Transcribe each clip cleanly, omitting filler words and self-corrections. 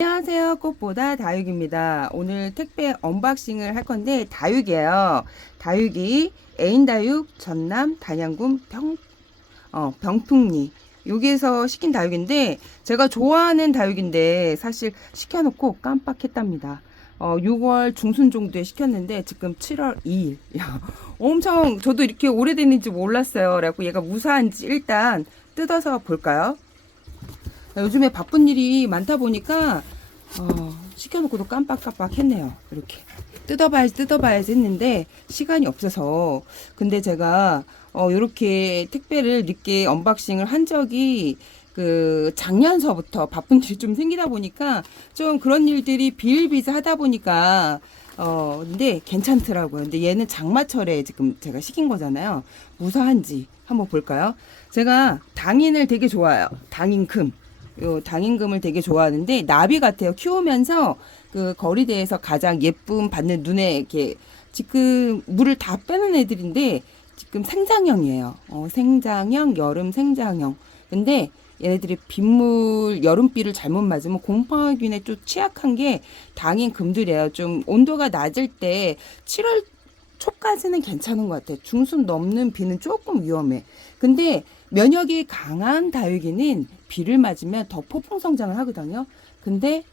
안녕하세요. 꽃보다 다육입니다. 오늘 택배 언박싱을 할 건데 다육이에요. 다육이 애인다육 전남 단양군 병풍리 여기에서 시킨 다육인데 제가 좋아하는 다육인데 사실 시켜놓고 깜빡했답니다. 6월 중순 정도에 시켰는데 지금 7월 2일. 야, 엄청 저도 이렇게 오래됐는지 몰랐어요. 그래갖고 얘가 무사한지 일단 뜯어서 볼까요? 요즘에 바쁜 일이 많다 보니까 시켜놓고도 깜빡깜빡 했네요. 이렇게 뜯어봐야지 했는데 시간이 없어서. 근데 제가 이렇게 택배를 늦게 언박싱을 한 적이 그 작년서부터 바쁜 일이 좀 생기다 보니까 좀 그런 일들이 비일비재하다 보니까 근데 괜찮더라고요. 근데 얘는 장마철에 지금 제가 시킨 거잖아요. 무사한지 한번 볼까요? 제가 당인을 되게 좋아해요. 당인금. 요 당임금을 되게 좋아하는데 나비 같아요. 키우면서 그 거리대에서 가장 예쁨 받는 눈에 이렇게 지금 물을 다 빼는 애들인데 지금 생장형이에요. 생장형, 여름 생장형. 근데 얘네들이 빗물 여름비를 잘못 맞으면 곰팡이균에 좀 취약한 게 당임금들이에요. 좀 온도가 낮을 때 7월 초까지는 괜찮은 것 같아요. 중순 넘는 비는 조금 위험해. 근데 면역이 강한 다육이는 비를 맞으면 더 폭풍 성장을 하거든요. 근데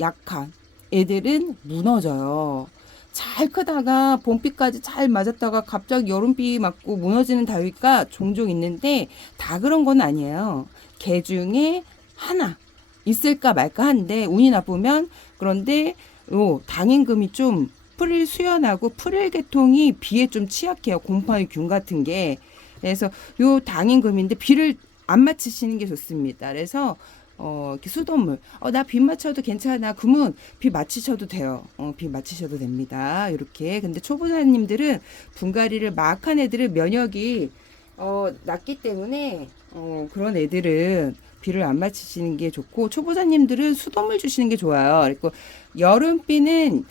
약한 애들은 무너져요. 잘 크다가 봄비까지 잘 맞았다가 갑자기 여름비 맞고 무너지는 다육이가 종종 있는데 다 그런 건 아니에요. 개 중에 하나 있을까 말까 한데 운이 나쁘면. 그런데 당임금이 좀 풀을 수연하고 풀을 계통이 비에 좀 취약해요. 곰팡이균 같은 게. 그래서 요 당임금인데 비를 안 맞추시는 게 좋습니다. 그래서 이렇게 수돗물 나 비 맞춰도 괜찮아. 그러면 비 맞추셔도 돼요. 비 맞추셔도 됩니다. 이렇게. 근데 초보자님들은 분갈이를 막 한 애들은 면역이 낮기 때문에 그런 애들은 비를 안 맞추시는 게 좋고, 초보자님들은 수돗물 주시는 게 좋아요. 그리고 여름비는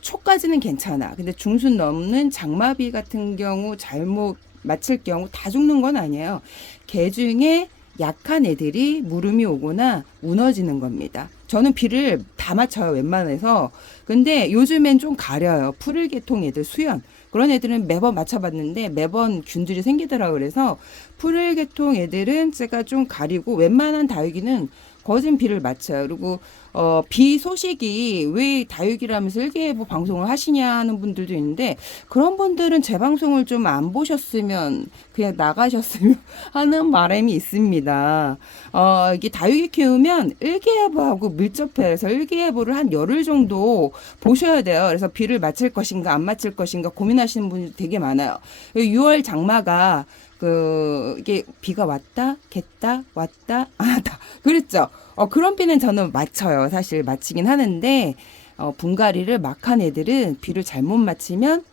초까지는 괜찮아. 근데 중순 넘는 장마비 같은 경우 잘못 맞힐 경우 다 죽는 건 아니에요. 개 중에 약한 애들이 물음이 오거나 무너지는 겁니다. 저는 비를 다 맞춰요, 웬만해서. 근데 요즘엔 좀 가려요. 푸를계통 애들 수연. 그런 애들은 매번 맞춰봤는데 매번 균들이 생기더라고요. 그래서 푸를계통 애들은 제가 좀 가리고 웬만한 다육이는 거진 비를 맞춰요. 그리고 비 소식이 왜 다육이라면서 일기예보 방송을 하시냐는 분들도 있는데, 그런 분들은 제 방송을 좀 안 보셨으면 그냥 나가셨으면 하는 바람이 있습니다. 이게 다육이 키우면 일기예보하고 밀접해서 일기예보를 한 열흘 정도 보셔야 돼요. 그래서 비를 맞힐 것인가 안 맞힐 것인가 고민하시는 분이 되게 많아요. 6월 장마가 이게 비가 왔다, 겠다, 왔다, 안 왔다. 그랬죠. 그런 비는 저는 맞춰요. 사실 맞히긴 하는데, 분갈이를 막 한 애들은 비를 잘못 맞히면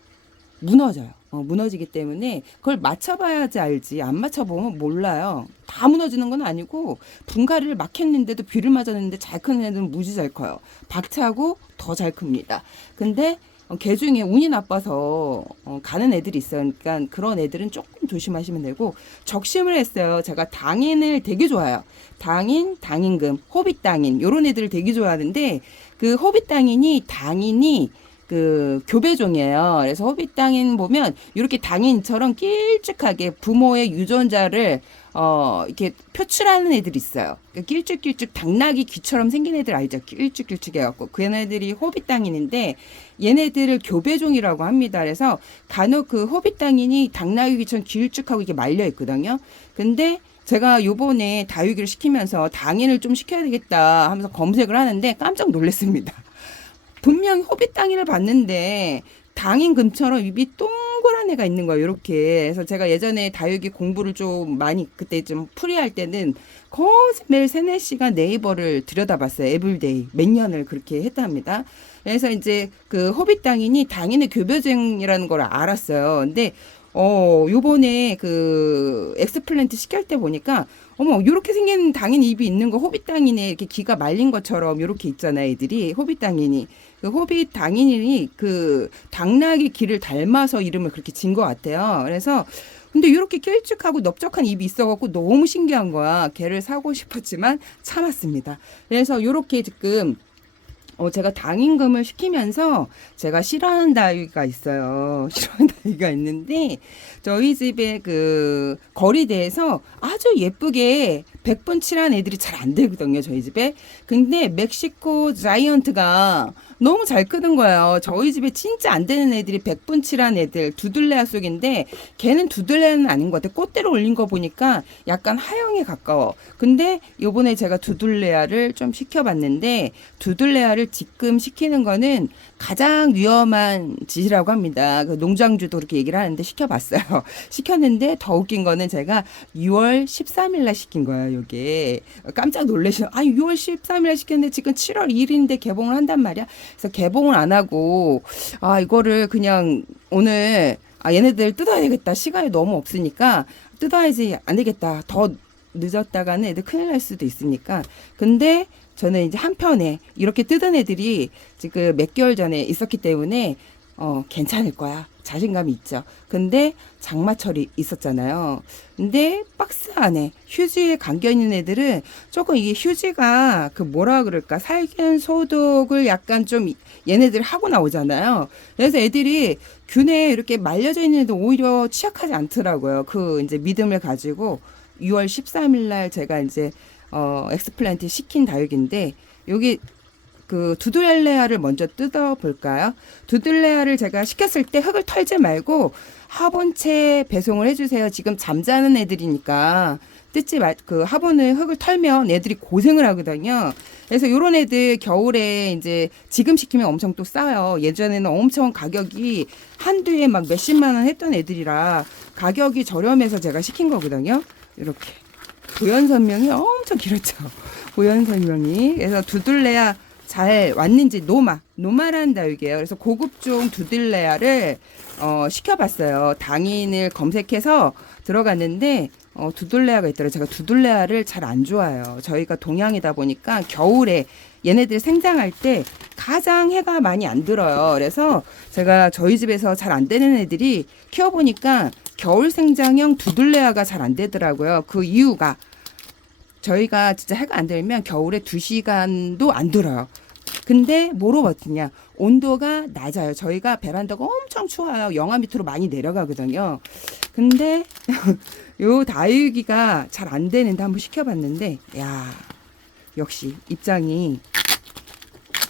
무너져요. 무너지기 때문에 그걸 맞춰봐야지 알지. 안 맞춰보면 몰라요. 다 무너지는 건 아니고, 분갈이를 막 했는데도 비를 맞았는데 잘 크는 애들은 무지 잘 커요. 박차고 더 잘 큽니다. 근데 개 중에 운이 나빠서 가는 애들이 있어요. 그러니까 그런 애들은 조금 조심하시면 되고. 적심을 했어요. 제가 당인을 되게 좋아해요. 당인, 당인금, 호빗당인 요런 애들을 되게 좋아하는데, 그 호빗당인이 당인이 그 교배종이에요. 그래서 호빗당인 보면 이렇게 당인처럼 길쭉하게 부모의 유전자를 이렇게 표출하는 애들이 있어요. 그러니까 길쭉길쭉 당나귀 귀처럼 생긴 애들 알죠? 길쭉길쭉 해갖고 그 얘네들이 호빗당인인데, 얘네들을 교배종이라고 합니다. 그래서 간혹 그 호빗당인이 당나귀 귀처럼 길쭉하고 이게 말려 있거든요. 근데 제가 요번에 다육이를 시키면서 당인을 좀 시켜야 되겠다 하면서 검색을 하는데 깜짝 놀랐습니다. 분명히 호빗 당인을 봤는데 당인 금처럼 입이 동그란 애가 있는 거예요. 이렇게. 그래서 제가 예전에 다육이 공부를 좀 많이 그때 좀 풀이할 때는 거의 매일 3, 4시간 네이버를 들여다봤어요. 에블데이. 몇 년을 그렇게 했답니다. 그래서 이제 그 호빗 당인이 당인의 교배종이라는 걸 알았어요. 근데 요번에 그 엑스플랜트 시킬 때 보니까 어머 요렇게 생긴 당인 입이 있는 거 호빗 당인에 이렇게 기가 말린 것처럼 요렇게 있잖아요. 애들이 호빗 당인이 그 호빗 당인이 그 당나귀 귀를 닮아서 이름을 그렇게 진 것 같아요. 그래서 근데 이렇게 길쭉하고 넓적한 입이 있어갖고 너무 신기한 거야. 걔를 사고 싶었지만 참았습니다. 그래서 이렇게 지금 제가 당임금을 시키면서 제가 싫어하는 다육이가 있어요. 싫어하는 다육이가 있는데 저희 집에 그 거리대에서 아주 예쁘게 백분칠한 애들이 잘 안 되거든요. 저희 집에. 근데 멕시코 자이언트가 너무 잘 크는 거예요. 저희 집에 진짜 안 되는 애들이 백분칠한 애들 두들레아 속인데 걔는 두들레아는 아닌 것 같아. 꽃대로 올린 거 보니까 약간 하영에 가까워. 근데 요번에 제가 두들레아를 좀 시켜봤는데 두들레아를 지금 시키는 거는 가장 위험한 짓이라고 합니다. 그 농장주도 그렇게 얘기를 하는데 시켜봤어요. 시켰는데 더 웃긴 거는 제가 6월 13일 날 시킨 거예요. 요게 깜짝 놀라셔. 아 6월 13일 날 시켰는데 지금 7월 2일인데 개봉을 한단 말이야. 그래서 개봉을 안 하고 이거를 그냥 오늘 얘네들 뜯어야 되겠다. 시간이 너무 없으니까 뜯어야지 안 되겠다. 더 늦었다가는 애들 큰일 날 수도 있으니까. 근데 저는 이제 한편에 이렇게 뜯은 애들이 지금 몇 개월 전에 있었기 때문에 괜찮을 거야. 자신감이 있죠. 근데 장마철이 있었잖아요. 근데 박스 안에 휴지에 감겨 있는 애들은 조금 이게 휴지가 그 뭐라 그럴까 살균 소독을 약간 좀 얘네들 하고 나오잖아요. 그래서 애들이 균에 이렇게 말려져 있는 애들 오히려 취약하지 않더라고요. 그 이제 믿음을 가지고 6월 13일 날 제가 이제 엑스플란트 시킨 다육인데 여기 그 두들레아를 먼저 뜯어 볼까요? 두들레아를 제가 시켰을 때 흙을 털지 말고 화분채 배송을 해주세요. 지금 잠자는 애들이니까 그 화분을 흙을 털면 애들이 고생을 하거든요. 그래서 요런 애들 겨울에 이제 지금 시키면 엄청 또 싸요. 예전에는 엄청 가격이 한두에 막 몇십만 원 했던 애들이라 가격이 저렴해서 제가 시킨 거거든요. 이렇게 보연 설명이 엄청 길었죠. 보연 설명이. 그래서 두들레아 잘 왔는지 노마라는 다육이에요. 그래서 고급종 두들레아를 시켜봤어요. 당인을 검색해서 들어갔는데 두들레아가 있더라고요. 제가 두들레아를 잘 안 좋아해요. 저희가 동양이다 보니까 겨울에 얘네들 생장할 때 가장 해가 많이 안 들어요. 그래서 제가 저희 집에서 잘 안 되는 애들이 키워보니까 겨울 생장형 두들레아가 잘 안 되더라고요. 그 이유가 저희가 진짜 해가 안 들면 겨울에 2시간도 안 들어요. 근데 뭐로 버티냐? 온도가 낮아요. 저희가 베란다가 엄청 추워요. 영하 밑으로 많이 내려가거든요. 근데 요 다육이가 잘 안 되는데 한번 시켜봤는데 야 역시 입장이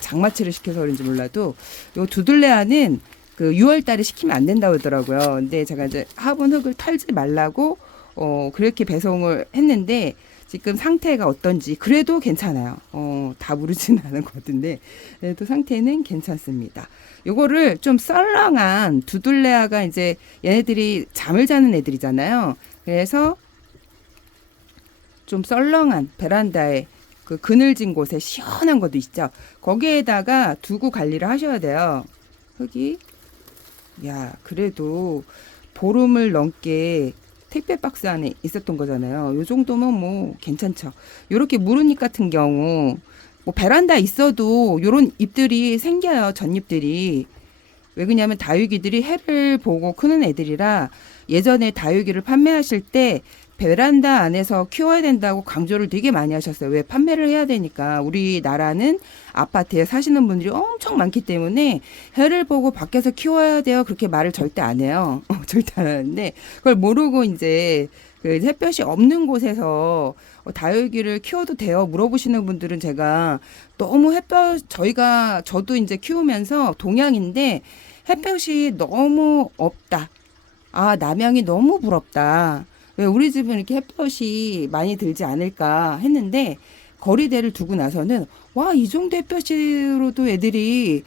장마철을 시켜서 그런지 몰라도 요 두들레아는 그 6월 달에 시키면 안 된다고 하더라고요. 근데 제가 이제 화분 흙을 털지 말라고 그렇게 배송을 했는데 지금 상태가 어떤지 그래도 괜찮아요. 다 무르지는 않은 것 같은데 그래도 상태는 괜찮습니다. 요거를 좀 썰렁한 두들레아가 이제 얘네들이 잠을 자는 애들이잖아요. 그래서 좀 썰렁한 베란다에 그 그늘진 곳에 시원한 것도 있죠. 거기에다가 두고 관리를 하셔야 돼요. 흙이 그래도 보름을 넘게 택배 박스 안에 있었던 거잖아요. 요 정도면 뭐 괜찮죠. 요렇게 무릇잎 같은 경우 뭐 베란다 있어도 요런 잎들이 생겨요. 전잎들이. 왜 그러냐면 다육이들이 해를 보고 크는 애들이라 예전에 다육이를 판매하실 때 베란다 안에서 키워야 된다고 강조를 되게 많이 하셨어요. 왜 판매를 해야 되니까. 우리나라는 아파트에 사시는 분들이 엄청 많기 때문에 해를 보고 밖에서 키워야 돼요. 그렇게 말을 절대 안 해요. 절대 안 하는데 그걸 모르고 이제 그 햇볕이 없는 곳에서 다육이를 키워도 돼요? 물어보시는 분들은 제가 너무 저도 이제 키우면서 동양인데 햇볕이 너무 없다. 남양이 너무 부럽다. 왜 우리 집은 이렇게 햇볕이 많이 들지 않을까 했는데 거리대를 두고 나서는 이 정도 햇볕으로도 애들이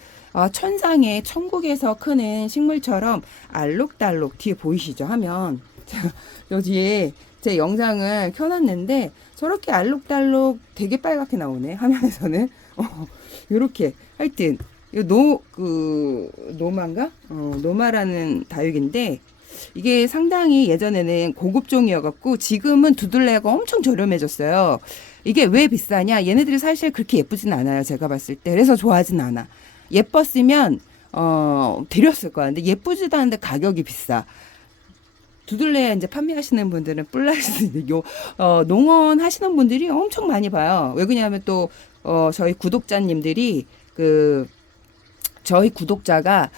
천상에 천국에서 크는 식물처럼 알록달록 뒤에 보이시죠? 하면 제가 여기에 제 영상을 켜놨는데 저렇게 알록달록 되게 빨갛게 나오네 화면에서는 요렇게 하여튼 노마인가? 노마라는 다육인데 이게 상당히 예전에는 고급종이어갖고 지금은 두들레아가 엄청 저렴해졌어요. 이게 왜 비싸냐? 얘네들이 사실 그렇게 예쁘진 않아요. 제가 봤을 때. 그래서 좋아하진 않아. 예뻤으면 드렸을 거야. 근데 예쁘지도 않은데 가격이 비싸. 두들레야 이제 판매하시는 분들은 뿔나시는데 농원 하시는 분들이 엄청 많이 봐요. 왜 그러냐면 또 저희 구독자님들이 그 저희 구독자가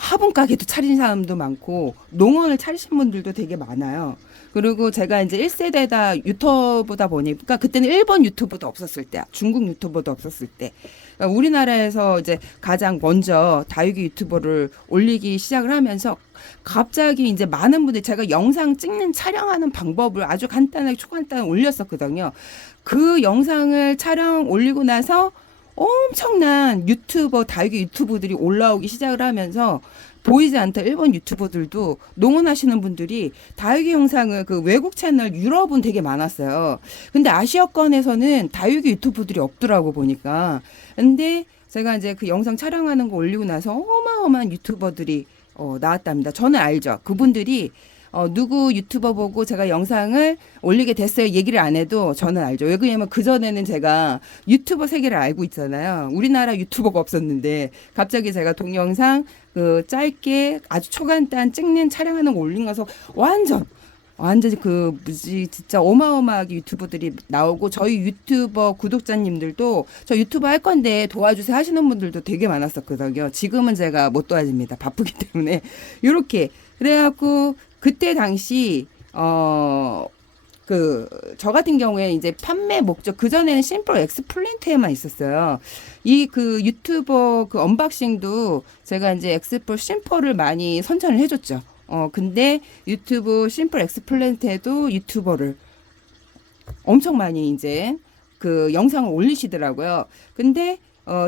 화분 가게도 차린 사람도 많고 농원을 차리신 분들도 되게 많아요. 그리고 제가 이제 1세대다 유튜버다 보니까 그때는 일본 유튜버도 없었을 때, 중국 유튜버도 없었을 때, 그러니까 우리나라에서 이제 가장 먼저 다육이 유튜버를 올리기 시작을 하면서 갑자기 이제 많은 분들이 제가 영상 찍는 촬영하는 방법을 아주 간단하게 초간단하게 올렸었거든요. 그 영상을 촬영 올리고 나서 엄청난 유튜버, 다육이 유튜버들이 올라오기 시작을 하면서 보이지 않던 일본 유튜버들도 농원하시는 분들이 다육이 영상을 그 외국 채널 유럽은 되게 많았어요. 근데 아시아권에서는 다육이 유튜버들이 없더라고 보니까. 근데 제가 이제 그 영상 촬영하는 거 올리고 나서 어마어마한 유튜버들이 나왔답니다. 저는 알죠. 그분들이 누구 유튜버 보고 제가 영상을 올리게 됐어요. 얘기를 안 해도 저는 알죠. 왜 그러냐면 그전에는 제가 유튜버 세계를 알고 있잖아요. 우리나라 유튜버가 없었는데 갑자기 제가 동영상 그 짧게 아주 초간단 찍는 촬영하는 거 올린 거서 완전 그 뭐지 진짜 어마어마하게 유튜버들이 나오고 저희 유튜버 구독자님들도 저 유튜버 할 건데 도와주세요 하시는 분들도 되게 많았었거든요. 지금은 제가 못 도와줍니다. 바쁘기 때문에 이렇게 그래갖고 그때 당시 저 같은 경우에 이제 판매 목적 그전에는 심플 엑스플랜트에만 있었어요. 이 그 유튜버 그 언박싱도 제가 이제 엑스플 심플을 많이 선전을 해줬죠. 근데 유튜브 심플 엑스플랜트에도 유튜버를 엄청 많이 이제 그 영상을 올리시더라고요. 근데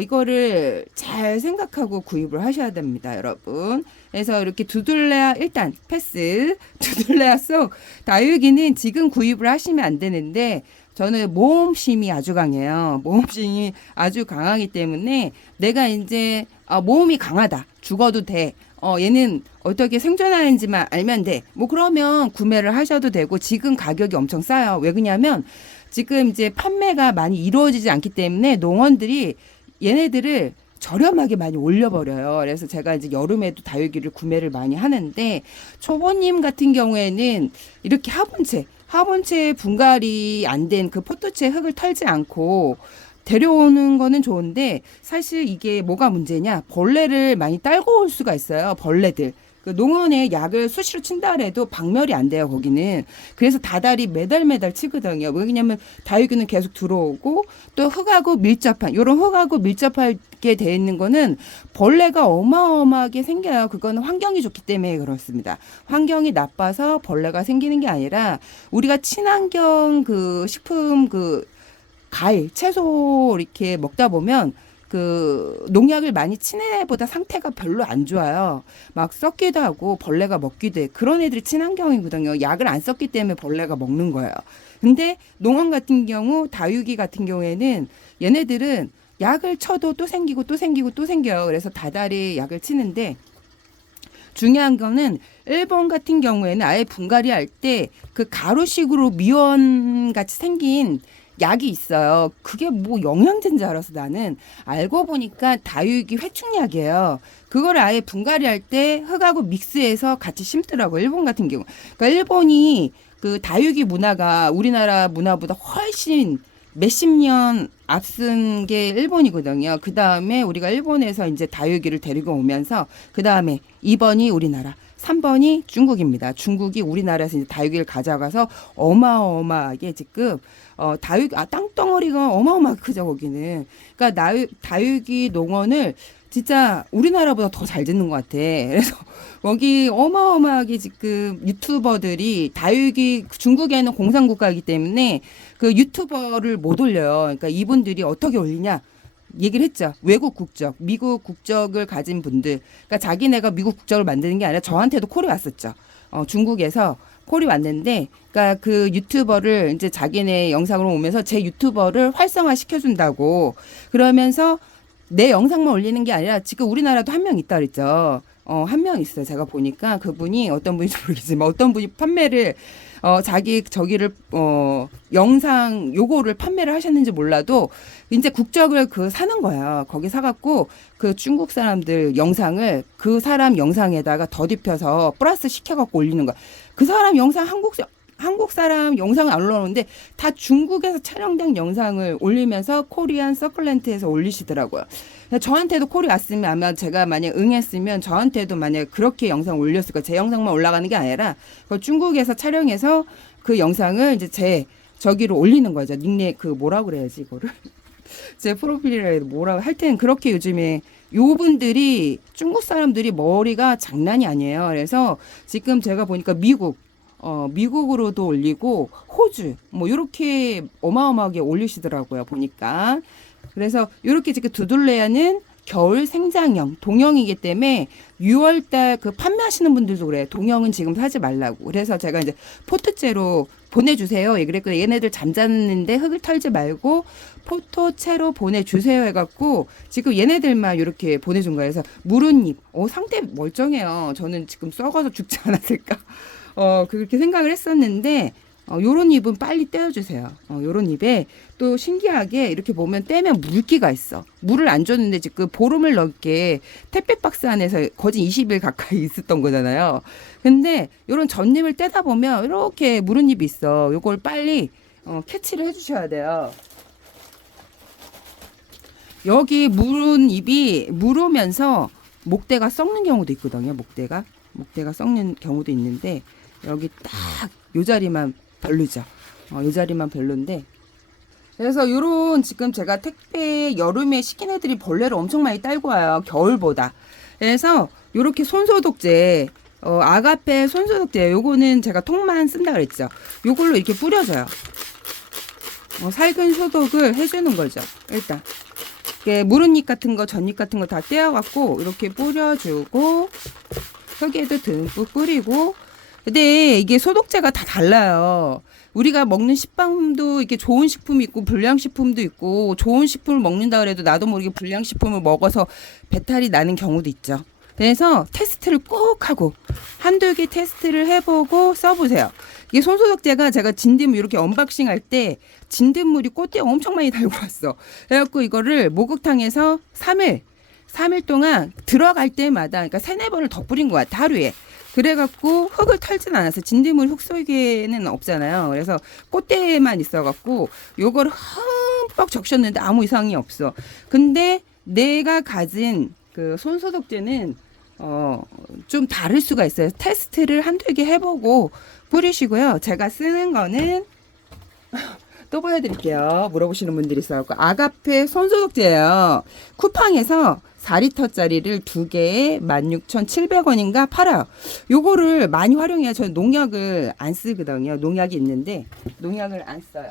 이거를 잘 생각하고 구입을 하셔야 됩니다, 여러분. 그래서 이렇게 두들레아 일단 패스, 두들레아 속 다육이는 지금 구입을 하시면 안 되는데 저는 모험심이 아주 강해요. 모험심이 아주 강하기 때문에 내가 이제 모험이 강하다. 죽어도 돼. 얘는 어떻게 생존하는지만 알면 돼. 뭐 그러면 구매를 하셔도 되고 지금 가격이 엄청 싸요. 왜 그러냐면 지금 이제 판매가 많이 이루어지지 않기 때문에 농원들이 얘네들을 저렴하게 많이 올려버려요. 그래서 제가 이제 여름에도 다육이를 구매를 많이 하는데 초보님 같은 경우에는 이렇게 화분채 분갈이 안 된 그 포토채 흙을 털지 않고 데려오는 거는 좋은데 사실 이게 뭐가 문제냐 벌레를 많이 딸고 올 수가 있어요. 벌레들. 그 농원에 약을 수시로 친다 그래도 박멸이 안 돼요, 거기는. 그래서 다달이 매달 치거든요. 왜냐면 다육이는 계속 들어오고 또 흙하고 밀접한, 요런 흙하고 밀접하게 돼 있는 거는 벌레가 어마어마하게 생겨요. 그거는 환경이 좋기 때문에 그렇습니다. 환경이 나빠서 벌레가 생기는 게 아니라 우리가 친환경 그 식품 그 과일, 채소 이렇게 먹다 보면 그 농약을 많이 친 애보다 상태가 별로 안 좋아요. 막 썩기도 하고 벌레가 먹기도 해. 그런 애들이 친환경이거든요. 약을 안 썼기 때문에 벌레가 먹는 거예요. 근데 농원 같은 경우 다육이 같은 경우에는 얘네들은 약을 쳐도 또 생기고 또 생기고 또 생겨요. 그래서 다달이 약을 치는데 중요한 거는 일본 같은 경우에는 아예 분갈이 할 때 그 가루식으로 미원 같이 생긴 약이 있어요. 그게 뭐 영양제인 줄 알아서 나는 알고 보니까 다육이 회충약이에요. 그걸 아예 분갈이 할 때 흙하고 믹스해서 같이 심더라고. 일본 같은 경우. 그러니까 일본이 그 다육이 문화가 우리나라 문화보다 훨씬 몇십 년 앞선 게 일본이거든요. 그 다음에 우리가 일본에서 이제 다육이를 데리고 오면서 그 다음에 2번이 우리나라. 3번이 중국입니다. 중국이 우리나라에서 이제 다육이를 가져가서 어마어마하게 지금 땅덩어리가 어마어마하게 크죠, 거기는. 그러니까 다육이 농원을 진짜 우리나라보다 더 잘 짓는 것 같아. 그래서 거기 어마어마하게 지금 유튜버들이 다육이 중국에는 공산국가이기 때문에 그 유튜버를 못 올려요. 그러니까 이분들이 어떻게 올리냐? 얘기를 했죠. 외국 국적, 미국 국적을 가진 분들. 그러니까 자기네가 미국 국적을 만드는 게 아니라 저한테도 콜이 왔었죠. 중국에서 콜이 왔는데, 그러니까 그 유튜버를 이제 자기네 영상으로 오면서 제 유튜버를 활성화 시켜준다고 그러면서 내 영상만 올리는 게 아니라 지금 우리나라도 한 명 있다 그랬죠. 한 명 있어요. 제가 보니까 그분이 어떤 분인지 모르겠지만 어떤 분이 판매를 자기 저기를 영상 요거를 판매를 하셨는지 몰라도 이제 국적을 사는 거야. 거기 사갖고 그 중국 사람들 영상을 그 사람 영상에다가 덧입혀서 플러스 시켜갖고 올리는 거야. 그 사람 영상 한국 사람 영상을 안 올라오는데 다 중국에서 촬영된 영상을 올리면서 코리안 서클렌트에서 올리시더라고요. 저한테도 콜이 왔으면 아마 제가 만약 응했으면 저한테도 만약 그렇게 영상 올렸을 거예요. 제 영상만 올라가는 게 아니라 중국에서 촬영해서 그 영상을 이제 제 저기로 올리는 거죠. 닉네임 뭐라 그래야지 이거를 제 프로필이라 해도 뭐라고 할 때는 그렇게 요즘에 요분들이 중국 사람들이 머리가 장난이 아니에요. 그래서 지금 제가 보니까 미국으로도 올리고 호주 뭐 이렇게 어마어마하게 올리시더라고요. 보니까. 그래서 이렇게 지금 두둘레아는 겨울 생장형 동형이기 때문에 6월달 판매하시는 분들도 그래요. 동형은 지금 사지 말라고. 그래서 제가 이제 포트째로 보내주세요. 그랬거든요. 얘네들 잠자는데 흙을 털지 말고 포토채로 보내주세요 해갖고 지금 얘네들만 이렇게 보내준 거예요. 그래서 무른잎. 상태 멀쩡해요. 저는 지금 썩어서 죽지 않았을까. 그렇게 생각을 했었는데 요런 잎은 빨리 떼어주세요. 요런 잎에 또 신기하게 이렇게 보면 떼면 물기가 있어. 물을 안 줬는데 지금 보름을 넘게 택배 박스 안에서 거진 20일 가까이 있었던 거잖아요. 근데 요런 젖잎을 떼다 보면 이렇게 무른 잎이 있어. 요걸 빨리 캐치를 해주셔야 돼요. 여기 무른 잎이 무르면서 목대가 썩는 경우도 있거든요. 목대가 썩는 경우도 있는데 여기 딱 요 자리만 별로죠. 요 자리만 별론데 그래서 요런 지금 제가 택배 여름에 시킨 애들이 벌레를 엄청 많이 딸고 와요. 겨울보다. 그래서 요렇게 손소독제 아가페 손소독제 요거는 제가 통만 쓴다 그랬죠. 요걸로 이렇게 뿌려줘요. 살균 소독을 해주는 거죠. 일단 무른잎 같은 거 젖잎 같은 거 다 떼어갖고 이렇게 뿌려주고 흙에도 듬뿍 뿌리고 근데 이게 소독제가 다 달라요. 우리가 먹는 식품도 이렇게 좋은 식품이 있고 불량식품도 있고 좋은 식품을 먹는다 그래도 나도 모르게 불량식품을 먹어서 배탈이 나는 경우도 있죠. 그래서 테스트를 꼭 하고 한두 개 테스트를 해보고 써보세요. 이게 손소독제가 제가 진딧물 이렇게 언박싱 할 때 진딧물이 꽃대 엄청 많이 달고 왔어. 그래갖고 이거를 목욕탕에서 3일 동안 들어갈 때마다 그러니까 3-4번을 더 뿌린 것 같아 하루에. 그래갖고 흙을 털진 않았어요. 진딧물 흙 속에는 없잖아요. 그래서 꽃대에만 있어갖고 요걸 흠뻑 적셨는데 아무 이상이 없어. 근데 내가 가진 그 손소독제는 좀 다를 수가 있어요. 테스트를 한두 개 해보고 뿌리시고요. 제가 쓰는 거는 또 보여드릴게요. 물어보시는 분들이 있어갖고 아가페 손소독제예요. 쿠팡에서 4리터짜리를 2개에 16,700원인가 팔아요. 요거를 많이 활용해야 저는 농약을 안 쓰거든요. 농약이 있는데 농약을 안 써요.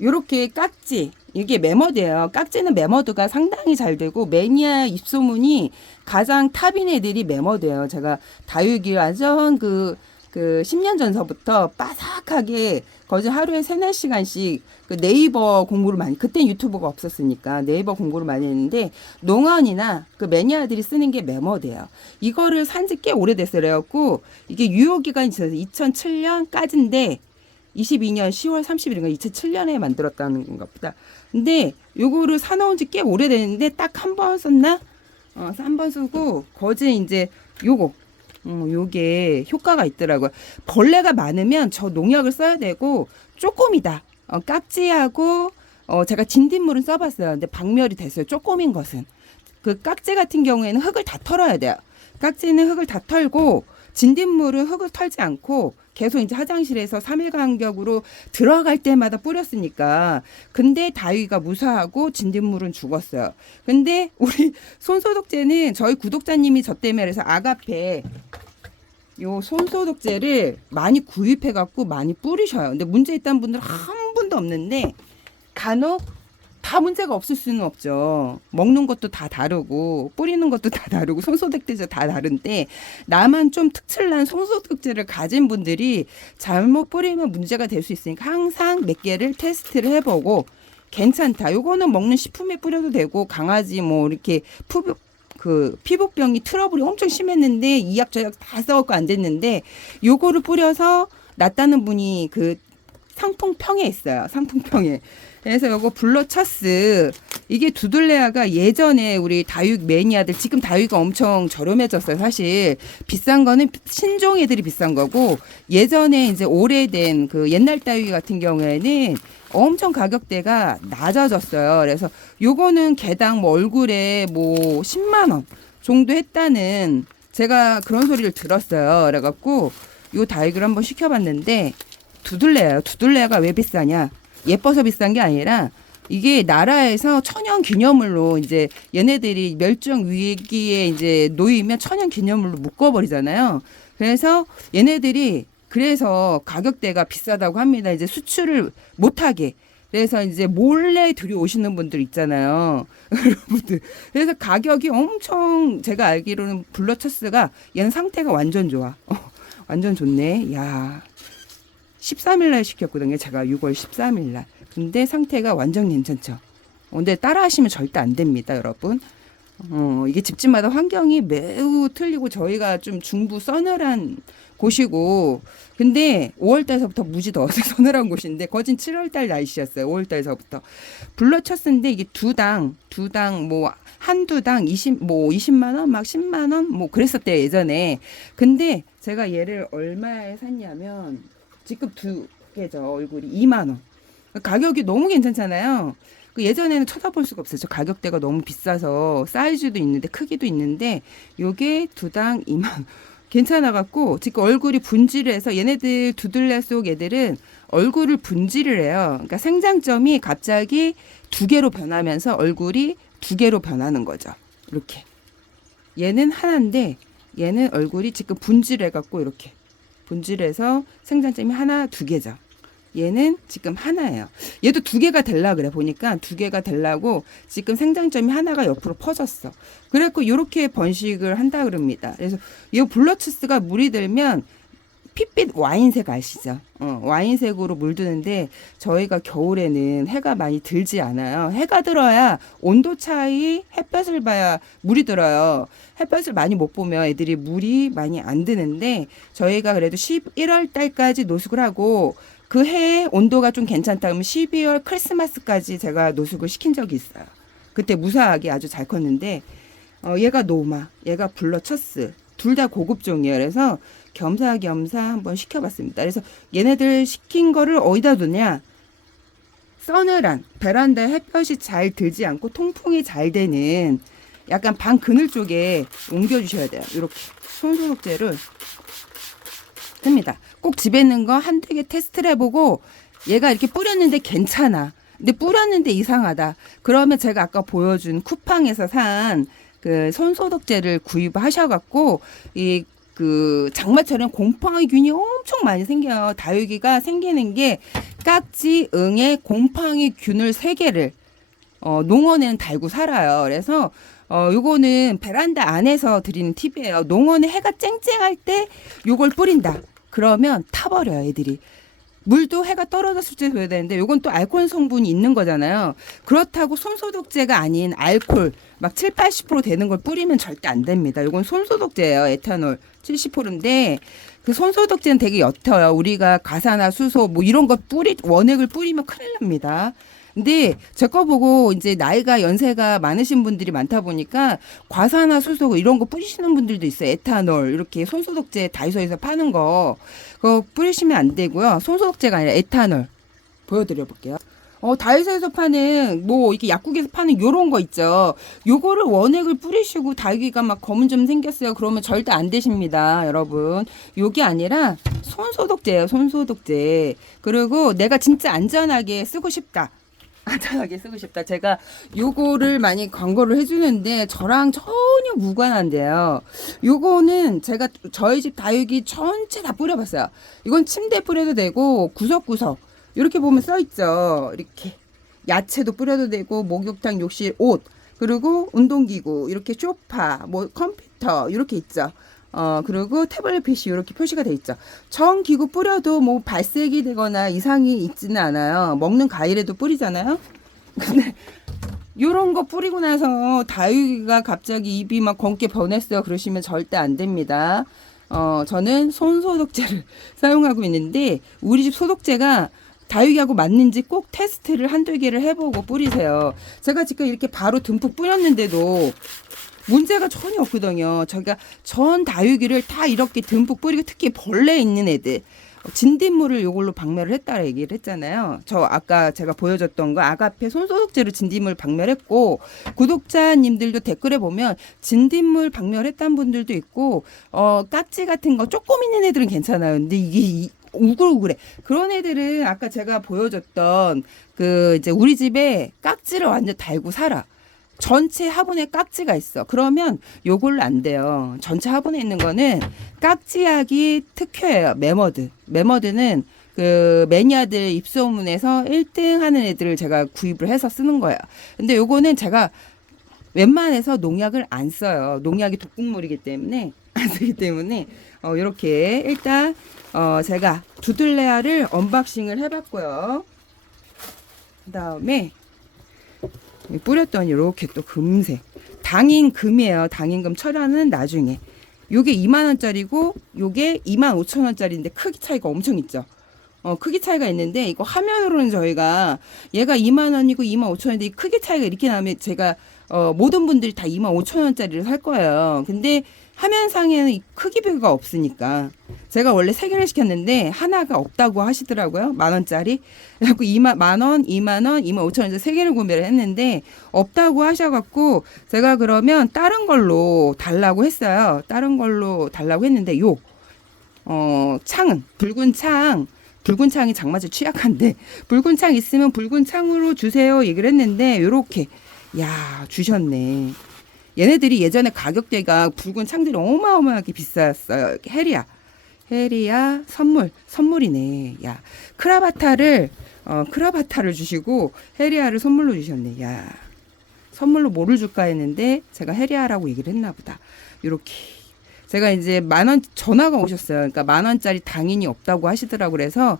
요렇게 깍지 이게 매머드예요. 깍지는 매머드가 상당히 잘 되고 매니아 입소문이 가장 탑인 애들이 매머드예요. 제가 다육이 완전 그 10년 전서부터 바삭하게 거의 하루에 3-4시간씩 그 네이버 공부를 많이 그때 유튜브가 없었으니까 네이버 공부를 많이 했는데 농원이나 그 매니아들이 쓰는 게 매머드예요. 이거를 산지 꽤 오래됐어요. 그래갖고 이게 유효기간이 지나서 2007년까지인데 22년 10월 30일인가 2007년에 만들었다는 건가 보다. 근데 요거를 사놓은 지 꽤 오래됐는데 딱 한 번 썼나? 한 번 쓰고 거진 이제 요게 효과가 있더라고요. 벌레가 많으면 저 농약을 써야 되고 쪼꼬미다. 깍지하고 제가 진딧물은 써봤어요. 근데 박멸이 됐어요. 쪼꼬민 것은. 그 깍지 같은 경우에는 흙을 다 털어야 돼요. 깍지는 흙을 다 털고 진딧물은 흙을 털지 않고 계속 이제 화장실에서 3일 간격으로 들어갈 때마다 뿌렸으니까. 근데 다육이가 무사하고 진딧물은 죽었어요. 근데 우리 손소독제는 저희 구독자님이 저 때문에 그래서 아가페 요 손소독제를 많이 구입해 갖고 많이 뿌리셔요. 근데 문제 있다는 분들은 한 분도 없는데 간혹 다 문제가 없을 수는 없죠. 먹는 것도 다 다르고 뿌리는 것도 다 다르고 손소독제도 다 다른데 나만 좀 특출난 손소독제를 가진 분들이 잘못 뿌리면 문제가 될 수 있으니까 항상 몇 개를 테스트를 해보고 괜찮다. 요거는 먹는 식품에 뿌려도 되고 강아지 뭐 이렇게 그 피부병이 트러블이 엄청 심했는데 이약 저약 다 써갖고 안 됐는데 요거를 뿌려서 낫다는 분이 그 상풍평에 있어요. 상풍평에. 그래서 요거 블러처스 이게 두들레아가 예전에 우리 다육 매니아들 지금 다육이 엄청 저렴해졌어요. 사실 비싼 거는 신종 애들이 비싼 거고 예전에 이제 오래된 그 옛날 다육이 같은 경우에는 엄청 가격대가 낮아졌어요. 그래서 요거는 개당 뭐 얼굴에 뭐 10만 원 정도 했다는 제가 그런 소리를 들었어요. 그래갖고 요 다육이를 한번 시켜봤는데 두들레아요. 두들레아가 왜 비싸냐? 예뻐서 비싼 게 아니라 이게 나라에서 천연 기념물로 이제 얘네들이 멸종 위기에 이제 놓이면 천연 기념물로 묶어버리잖아요. 그래서 얘네들이 그래서 가격대가 비싸다고 합니다. 이제 수출을 못하게. 그래서 이제 몰래 들여오시는 분들 있잖아요. 여러분들. 그래서 가격이 엄청 제가 알기로는 블러처스가 얘는 상태가 완전 좋아. 완전 좋네. 야. 13일 날 시켰거든요. 제가 6월 13일 날. 근데 상태가 완전 괜찮죠. 근데 따라 하시면 절대 안 됩니다, 여러분. 이게 집집마다 환경이 매우 틀리고 저희가 좀 중부 서늘한 곳이고 근데 5월 달서부터 무지 더워서 서늘한 곳인데 거진 7월 달 날씨였어요. 5월 달서부터. 블러처스인데 이게 두당 뭐 한두 당 20만 원, 막 10만 원 뭐 그랬었대요, 예전에. 근데 제가 얘를 얼마에 샀냐면 지금 두 개죠. 얼굴이 2만 원. 가격이 너무 괜찮잖아요. 그 예전에는 쳐다볼 수가 없어요. 저 가격대가 너무 비싸서 사이즈도 있는데 크기도 있는데 요게 두당 2만 원. 괜찮아갖고 지금 얼굴이 분질해서 얘네들 두들레 속 애들은 얼굴을 분질을 해요. 그러니까 생장점이 갑자기 두 개로 변하면서 얼굴이 두 개로 변하는 거죠. 이렇게. 얘는 하나인데 얘는 얼굴이 지금 분질해갖고 이렇게. 분질해서 생장점이 하나, 두 개죠. 얘는 지금 하나예요. 얘도 두 개가 될라 그래. 보니까 두 개가 되려고 지금 생장점이 하나가 옆으로 퍼졌어. 그래갖고 요렇게 번식을 한다 그럽니다. 그래서 이 블러처스가 물이 들면 핏빛 와인색 아시죠? 와인색으로 물드는데 저희가 겨울에는 해가 많이 들지 않아요. 해가 들어야 온도 차이 햇볕을 봐야 물이 들어요. 햇볕을 많이 못 보면 애들이 물이 많이 안 드는데 저희가 그래도 11월 달까지 노숙을 하고 그 해에 온도가 좀 괜찮다 그러면 12월 크리스마스까지 제가 노숙을 시킨 적이 있어요. 그때 무사하게 아주 잘 컸는데 얘가 노마, 얘가 블러처스 둘 다 고급종이에요. 그래서 겸사겸사 한번 시켜봤습니다. 그래서 얘네들 시킨 거를 어디다 두냐? 서늘한 베란다에 햇볕이 잘 들지 않고 통풍이 잘 되는 약간 방 그늘 쪽에 옮겨주셔야 돼요. 이렇게 손소독제를 합니다. 꼭 집에 있는 거 한두 개 테스트를 해보고 얘가 이렇게 뿌렸는데 괜찮아. 근데 뿌렸는데 이상하다. 그러면 제가 아까 보여준 쿠팡에서 산 그 손소독제를 구입하셔갖고 이 그 장마철엔 곰팡이균이 엄청 많이 생겨요. 다육이가 생기는 게 깍지, 응애, 곰팡이균을 3개를 농원에는 달고 살아요. 그래서 요거는 베란다 안에서 드리는 팁이에요. 농원에 해가 쨍쨍할 때 요걸 뿌린다. 그러면 타버려요, 애들이. 물도 해가 떨어졌을 때 줘야 되는데 요건 또 알코올 성분이 있는 거잖아요. 그렇다고 손소독제가 아닌 알코올 막 7, 80% 되는 걸 뿌리면 절대 안 됩니다. 요건 손소독제예요. 에탄올 70%인데 그 손소독제는 되게 옅어요. 우리가 가사나 수소 뭐 이런 거 원액을 뿌리면 큰일 납니다. 근데 제 거 보고 이제 나이가 연세가 많으신 분들이 많다 보니까 과사나 수소 이런 거 뿌리시는 분들도 있어요. 에탄올 이렇게 손소독제 다이소에서 파는 거 그거 뿌리시면 안 되고요. 손소독제가 아니라 에탄올 보여드려 볼게요. 다이소에서 파는 뭐 이렇게 약국에서 파는 요런 거 있죠. 요거를 원액을 뿌리시고 다육이가 막 검은 점 생겼어요. 그러면 절대 안 되십니다, 여러분. 요게 아니라 손소독제예요, 손소독제. 그리고 내가 진짜 안전하게 쓰고 싶다. 안전하게 쓰고 싶다. 제가 요거를 많이 광고를 해주는데 저랑 전혀 무관한데요. 요거는 제가 저희 집 다육이 전체 다 뿌려봤어요. 이건 침대 뿌려도 되고 구석구석 이렇게 보면 써있죠. 이렇게 야채도 뿌려도 되고 목욕탕, 욕실, 옷 그리고 운동기구 이렇게 소파 뭐 컴퓨터 이렇게 있죠. 그리고 태블릿이 이렇게 표시가 돼 있죠. 전기구 뿌려도 뭐 발색이 되거나 이상이 있지는 않아요. 먹는 과일에도 뿌리잖아요. 근데 요런 거 뿌리고 나서 다육이가 갑자기 입이 막 검게 변했어요. 그러시면 절대 안 됩니다. 저는 손소독제를 사용하고 있는데 우리 집 소독제가 다육이하고 맞는지 꼭 테스트를 한두 개를 해보고 뿌리세요. 제가 지금 이렇게 바로 듬뿍 뿌렸는데도 문제가 전혀 없거든요. 저희가 전 다육이를 다 이렇게 듬뿍 뿌리고 특히 벌레 있는 애들 진딧물을 요걸로 박멸을 했다라 얘기를 했잖아요. 저 아까 제가 보여줬던 거 아가페 손소독제로 진딧물 박멸했고 구독자님들도 댓글에 보면 진딧물 박멸했다는 분들도 있고 깍지 같은 거 조금 있는 애들은 괜찮아요. 근데 이게 우글우글해. 그런 애들은 아까 제가 보여줬던 그 이제 우리 집에 깍지를 완전 달고 살아. 전체 화분에 깍지가 있어. 그러면 요걸로 안 돼요. 전체 화분에 있는 거는 깍지약이 특효예요. 매머드. 매머드는 그 매니아들 입소문에서 1등 하는 애들을 제가 구입을 해서 쓰는 거예요. 근데 요거는 제가 웬만해서 농약을 안 써요. 농약이 독극물이기 때문에 안 쓰기 때문에 요렇게 일단 제가 두들레아를 언박싱을 해봤고요. 그 다음에 뿌렸더니 이렇게 또 금색 당인금이에요. 당인금 철화는 나중에 요게 2만원짜리고 요게 25,000원짜리인데 크기 차이가 엄청 있죠. 크기 차이가 있는데 이거 화면으로는 저희가 얘가 2만원이고 25,000원인데 이 크기 차이가 이렇게 나면 제가 모든 분들이 다 25,000원짜리를 살 거예요. 근데 화면상에는 이 크기 비교가 없으니까 제가 원래 3개를 시켰는데 하나가 없다고 하시더라고요. 10,000원짜리. 그래갖고 만원, 2만원, 25,000원 3개를 구매를 했는데 없다고 하셔갖고 제가 그러면 다른 걸로 달라고 했어요. 다른 걸로 달라고 했는데 창은 붉은 창이 장마철 취약한데 붉은 창 있으면 붉은 창으로 주세요 얘기를 했는데 요렇게 야 주셨네. 얘네들이 예전에 가격대가 붉은 창들이 어마어마하게 비쌌어요. 헤리아 선물이네. 야 크라바타를 주시고 헤리아를 선물로 주셨네. 야 선물로 뭐를 줄까 했는데 제가 헤리아라고 얘기를 했나 보다. 요렇게 제가 이제 10,000원 전화가 오셨어요. 그러니까 10,000원짜리 당연히 없다고 하시더라고. 그래서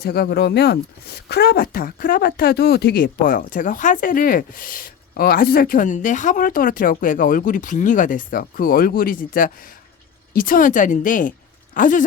제가 그러면 크라바타도 되게 예뻐요. 제가 화재를 아주 잘 키웠는데 화분을 떨어뜨려갖고 얘가 얼굴이 분리가 됐어. 그 얼굴이 진짜 2,000원짜리인데 아주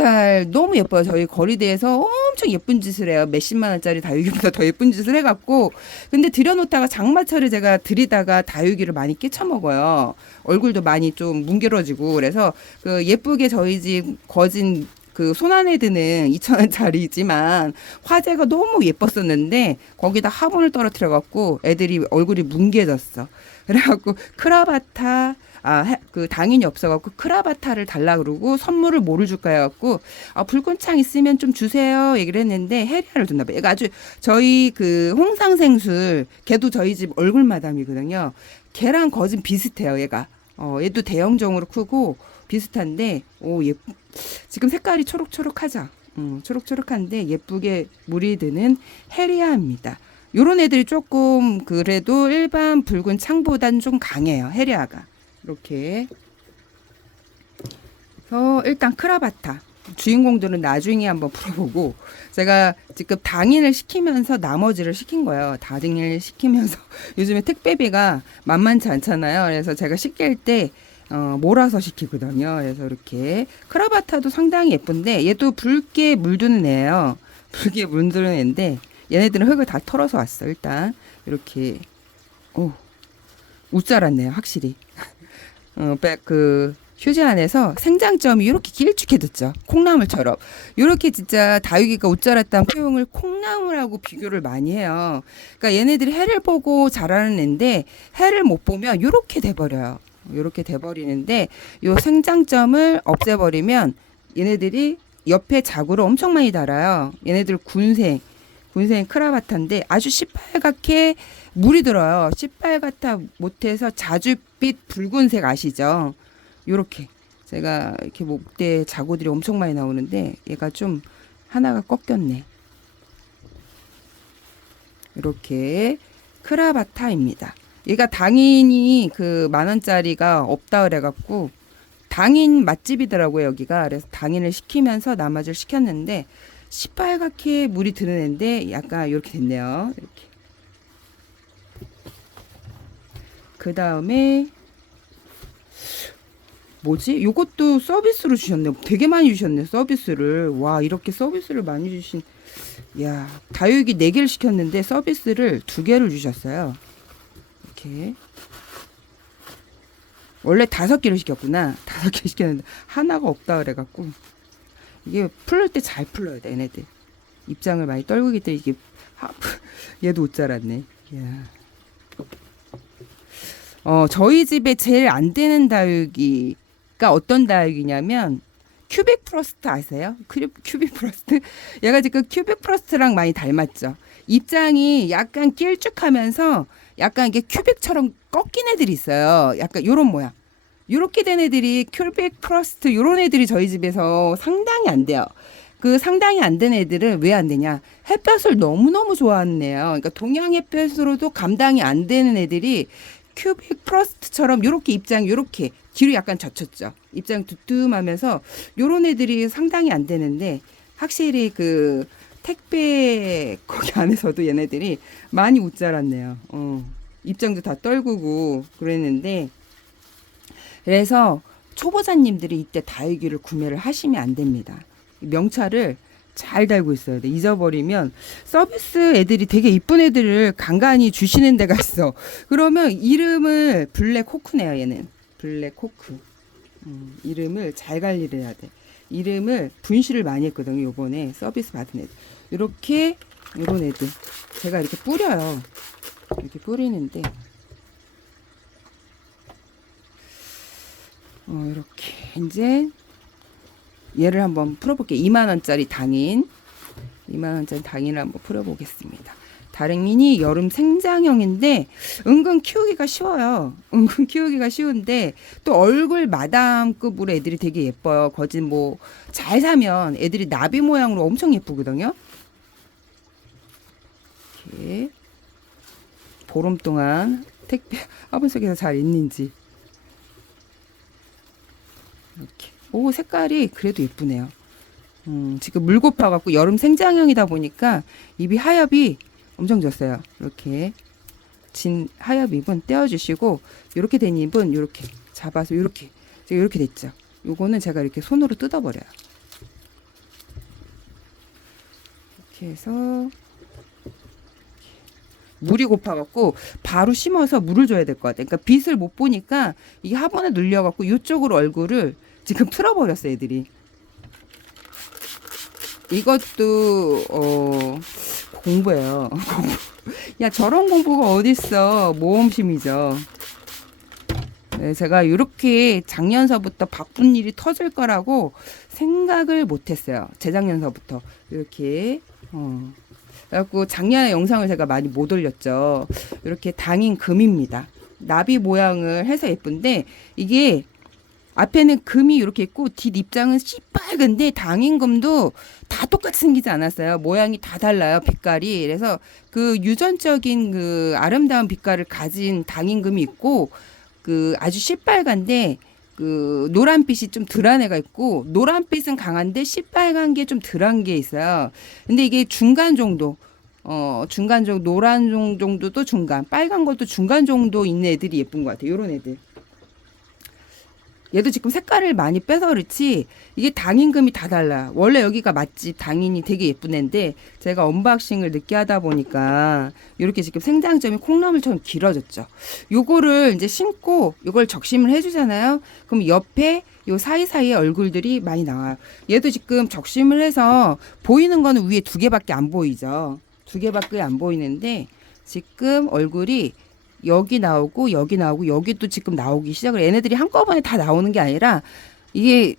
너무 예뻐요. 저희 거리대에서 엄청 예쁜 짓을 해요. 몇십만 원짜리 다육이보다 더 예쁜 짓을 해갖고 근데 들여놓다가 장마철에 제가 들이다가 다육이를 많이 깨쳐먹어요. 얼굴도 많이 좀 뭉개러지고 그래서 그 예쁘게 저희 집 거진 그 손안에 드는 2,000원짜리지만 화재가 너무 예뻤었는데 거기다 화분을 떨어뜨려 갖고 애들이 얼굴이 뭉개졌어. 그래갖고 크라바타 그 당연히 없어갖고 크라바타를 달라 그러고 선물을 뭐를 줄까 해갖고 붉은 창 있으면 좀 주세요 얘기를 했는데 헤리아를 줬나 봐요. 얘가 아주 저희 그 홍상생술 걔도 저희 집 얼굴 마담이거든요. 걔랑 거진 비슷해요. 얘가 얘도 대형종으로 크고 비슷한데 지금 색깔이 초록초록하죠. 초록초록한데 예쁘게 물이 드는 헤리아입니다. 요런 애들이 조금 그래도 일반 붉은 창보단 좀 강해요. 헤리아가 이렇게. 그래서 일단 크라바타 주인공들은 나중에 한번 풀어보고 제가 지금 당인을 시키면서 나머지를 시킨 거예요. 당인을 시키면서 요즘에 택배비가 만만치 않잖아요. 그래서 제가 시킬 때 몰아서 시키거든요. 그래서 이렇게 크라바타도 상당히 예쁜데 얘도 붉게 물드는 애예요. 붉게 물드는 애인데 얘네들은 흙을 다 털어서 왔어. 일단 이렇게 웃 자랐네요. 확실히. 그 휴지 안에서 생장점이 이렇게 길쭉해졌죠. 콩나물처럼. 이렇게 진짜 다육이가 옷 자랐다는 표현을 콩나물하고 비교를 많이 해요. 그러니까 얘네들이 해를 보고 자라는 애인데 해를 못 보면 이렇게 돼버려요. 이렇게 돼버리는데 요 생장점을 없애버리면 얘네들이 옆에 자구를 엄청 많이 달아요. 얘네들 군생 크라바타인데 아주 시빨갛게 물이 들어요. 시빨갛다 못해서 자줏빛 붉은색 아시죠? 요렇게 제가 이렇게 목대 자구들이 엄청 많이 나오는데 얘가 좀 하나가 꺾였네. 이렇게 크라바타입니다. 얘가 당인이 그 10,000원짜리가 없다 그래갖고 당인 맛집이더라고요 여기가. 그래서 당인을 시키면서 나머지를 시켰는데 시빨갛게 물이 드는 애인데 약간 이렇게 됐네요. 이렇게 그 다음에 뭐지? 요것도 서비스로 주셨네. 되게 많이 주셨네, 서비스를. 와, 이렇게 서비스를 많이 주신. 야, 다육이 4개를 시켰는데 서비스를 2개를 주셨어요. 이렇게. 원래 5개를 시켰구나. 5개 시켰는데 하나가 없다 그래갖고. 이게 풀릴 때 잘 풀러야 돼, 얘네들. 입장을 많이 떨구기 때문에 이게 얘도 못 자랐네. 야. 저희 집에 제일 안 되는 다육이가 어떤 다육이냐면 큐빅 프로스트 아세요? 큐빅 프로스트? 얘가 지금 큐빅 프로스트랑 많이 닮았죠. 입장이 약간 길쭉하면서 약간 이게 큐빅처럼 꺾인 애들이 있어요. 약간 요런 모양. 요렇게 된 애들이 큐빅 프로스트 요런 애들이 저희 집에서 상당히 안 돼요. 그 상당히 안 된 애들은 왜 안 되냐? 햇볕을 너무너무 좋아하네요. 그러니까 동양 햇볕으로도 감당이 안 되는 애들이 큐빅 프로스트처럼 요렇게 입장 요렇게 뒤로 약간 젖혔죠. 입장 두툼하면서 요런 애들이 상당히 안 되는데 확실히 그 택배 거기 안에서도 얘네들이 많이 못 자랐네요. 입장도 다 떨구고 그랬는데 그래서 초보자님들이 이때 다육이를 구매를 하시면 안 됩니다. 명찰을 잘 달고 있어야 돼. 잊어버리면 서비스 애들이 되게 이쁜 애들을 간간히 주시는 데가 있어. 그러면 이름을 블랙 호크네요. 얘는 블랙 호크. 이름을 잘 관리를 해야 돼. 이름을 분실을 많이 했거든요. 요번에 서비스 받은 애들. 이렇게 요런 애들 제가 이렇게 뿌려요. 이렇게 뿌리는데 이렇게 이제 얘를 한번 풀어볼게요. 2만원짜리 당인 2만원짜리 당인을 한번 풀어보겠습니다. 다랭이니 여름 생장형인데 은근 키우기가 쉬워요. 은근 키우기가 쉬운데 또 얼굴 마담급으로 애들이 되게 예뻐요. 거진 뭐 잘 사면 애들이 나비 모양으로 엄청 예쁘거든요. 이렇게 보름 동안 택배 화분 속에서 잘 있는지 이렇게. 오, 색깔이 그래도 예쁘네요. 지금 물 고파갖고 여름 생장형이다 보니까 입이 하엽이 엄청 졌어요. 이렇게 진 하엽 잎은 떼어주시고 이렇게 된 잎은 이렇게 잡아서 이렇게 됐죠. 요거는 제가 이렇게 손으로 뜯어버려요. 이렇게 해서 물이 고파갖고 바로 심어서 물을 줘야 될 것 같아요. 그러니까 빛을 못 보니까 이게 화분에 눌려갖고 이쪽으로 얼굴을 지금 틀어버렸어 애들이. 이것도 공부예요. 야, 저런 공부가 어딨어. 모험심이죠. 네, 제가 이렇게 작년서부터 바쁜 일이 터질 거라고 생각을 못했어요. 재작년서부터 이렇게 그래갖고 작년에 영상을 제가 많이 못 올렸죠. 이렇게 당인 금입니다. 나비 모양을 해서 예쁜데 이게 앞에는 금이 이렇게 있고 뒷 입장은 시빨근데 당인금도 다 똑같이 생기지 않았어요. 모양이 다 달라요. 빛깔이. 그래서 그 유전적인 그 아름다운 빛깔을 가진 당인금이 있고 그 아주 시빨간데 그 노란빛이 좀 덜한 애가 있고 노란빛은 강한데 시빨간 게 좀 덜한 게 있어요. 근데 이게 중간 정도 중간 정도 노란 정도도 중간 빨간 것도 중간 정도 있는 애들이 예쁜 것 같아요. 요런 애들. 얘도 지금 색깔을 많이 빼서 그렇지 이게 당인금이 다 달라. 원래 여기가 맛집 당인이 되게 예쁜 애인데 제가 언박싱을 늦게 하다 보니까 이렇게 지금 생장점이 콩나물처럼 길어졌죠. 요거를 이제 심고 요걸 적심을 해주잖아요. 그럼 옆에 요 사이사이에 얼굴들이 많이 나와요. 얘도 지금 적심을 해서 보이는 거는 위에 2개밖에 안 보이죠. 2개밖에 안 보이는데 지금 얼굴이 여기 나오고 여기 나오고 여기도 지금 나오기 시작을 얘네들이 한꺼번에 다 나오는 게 아니라 이게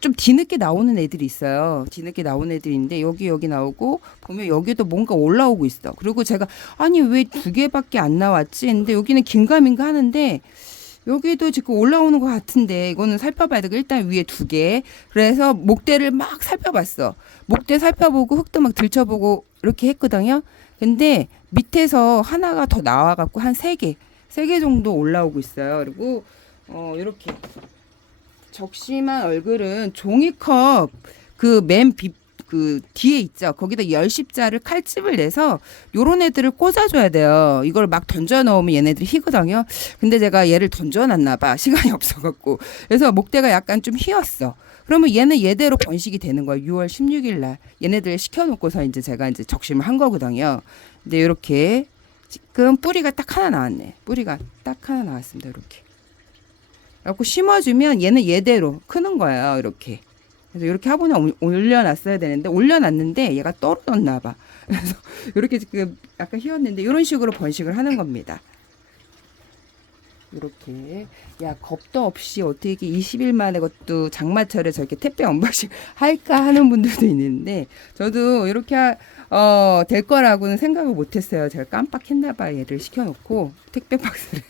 좀 뒤늦게 나오는 애들이 있어요. 뒤늦게 나오는 애들인데 여기 나오고 보면 여기도 뭔가 올라오고 있어. 그리고 제가 아니 왜 2개밖에 안 나왔지 했는데 여기는 긴가민가 하는데 여기도 지금 올라오는 것 같은데 이거는 살펴봐야 되고 일단 위에 2개. 그래서 목대를 막 살펴봤어. 목대 살펴보고 흙도 막 들춰보고 이렇게 했거든요. 근데 밑에서 하나가 더 나와갖고 한 3개 정도 올라오고 있어요. 그리고 이렇게 적심한 얼굴은 종이컵 그 맨 그 뒤에 있죠. 거기다 열십자를 칼집을 내서 요런 애들을 꽂아줘야 돼요. 이걸 막 던져 넣으면 얘네들이 희거든요. 근데 제가 얘를 던져놨나 봐. 시간이 없어갖고. 그래서 목대가 약간 좀 휘었어. 그러면 얘는 얘대로 번식이 되는 거야. 6월 16일 날 얘네들 시켜놓고서 이제 제가 이제 적심을 한 거거든요. 근데 이렇게 지금 뿌리가 딱 하나 나왔네. 뿌리가 딱 하나 나왔습니다. 이렇게. 그래갖고 심어주면 얘는 얘대로 크는 거예요. 이렇게. 그래서 이렇게 화분에 올려놨어야 되는데 올려놨는데 얘가 떨어졌나 봐. 그래서 이렇게 지금 약간 휘었는데 이런 식으로 번식을 하는 겁니다. 이렇게 야 겁도 없이 어떻게 20일 만에 것도 장마철에 저렇게 택배 언박싱 할까 하는 분들도 있는데 저도 이렇게 될 거라고는 생각을 못했어요. 제가 깜빡했나 봐. 얘를 시켜놓고 택배 박스를